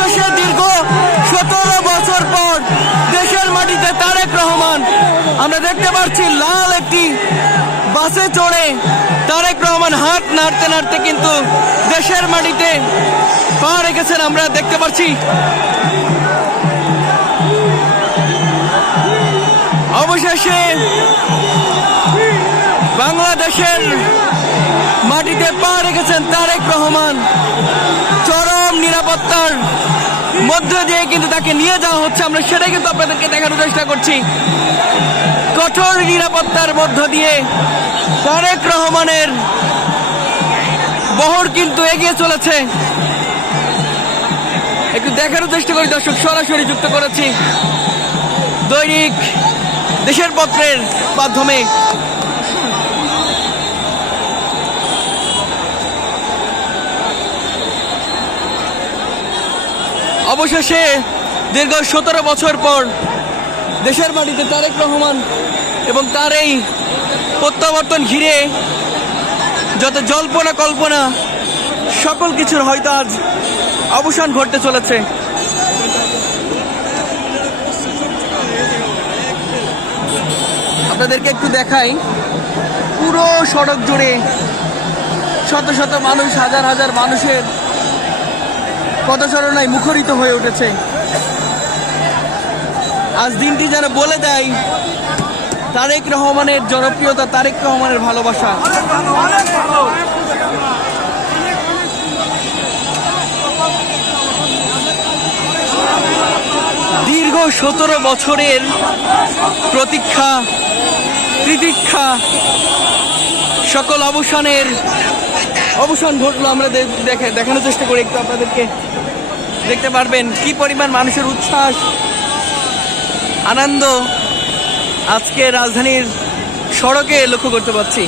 অবশেষে দীর্ঘ 17 বছর পর দেশের মাটিতে তারেক রহমান, আমরা দেখতে পাচ্ছি লাল একটি বাসে চড়ে তারেক রহমান হাত নাড়তে নাড়তে কিন্তু দেশের মাটিতে পা রেখেছেন, আমরা দেখতে পাচ্ছি। অবশেষে বাংলাদেশের মাটিতে পা রেখেছেন তারেক রহমান। চরম নিরাপত্তার মধ্য দিয়ে কিন্তু তাকে নিয়ে যাওয়া হচ্ছে, আমরা সেটাই কিন্তু আপনাদেরকে দেখানোর চেষ্টা করছি। কঠোর নিরাপত্তার মধ্য দিয়ে তারেক রহমানের বহর কিন্তু এগিয়ে চলেছে। একটু দেখানোর চেষ্টা করি দর্শক, সরাসরি যুক্ত করেছি দৈনিক দেশের পত্রের মাধ্যমে। অবশেষে দীর্ঘ 17 বছর পর দেশের মাটিতে তারেক রহমান এবং তার এই প্রত্যাবর্তন ঘিরে যত জল্পনা কল্পনা সকল কিছুর হয়তো আজ অবসান ঘটতে চলেছে। আপনাদেরকে একটু দেখাই, পুরো সড়ক জুড়ে শত শত মানুষ, হাজার হাজার মানুষের পদচারণায় মুখরিত হয়ে উঠেছে। আজ দিনটি যেন বলে দেয় তারেক রহমানের জনপ্রিয়তা, তারেক রহমানের ভালোবাসা। দীর্ঘ 17 বছরের প্রতীক্ষা, তিতিক্ষা সকল অবসান ঘটলো। আমরা দেখানোর চেষ্টা করি একটু আপনাদেরকে, দেখতে পারবেন কি পরিমাণ মানুষের উচ্ছ্বাস, আনন্দ আজকে রাজধানীর সড়কে লক্ষ্য করতে পারছি।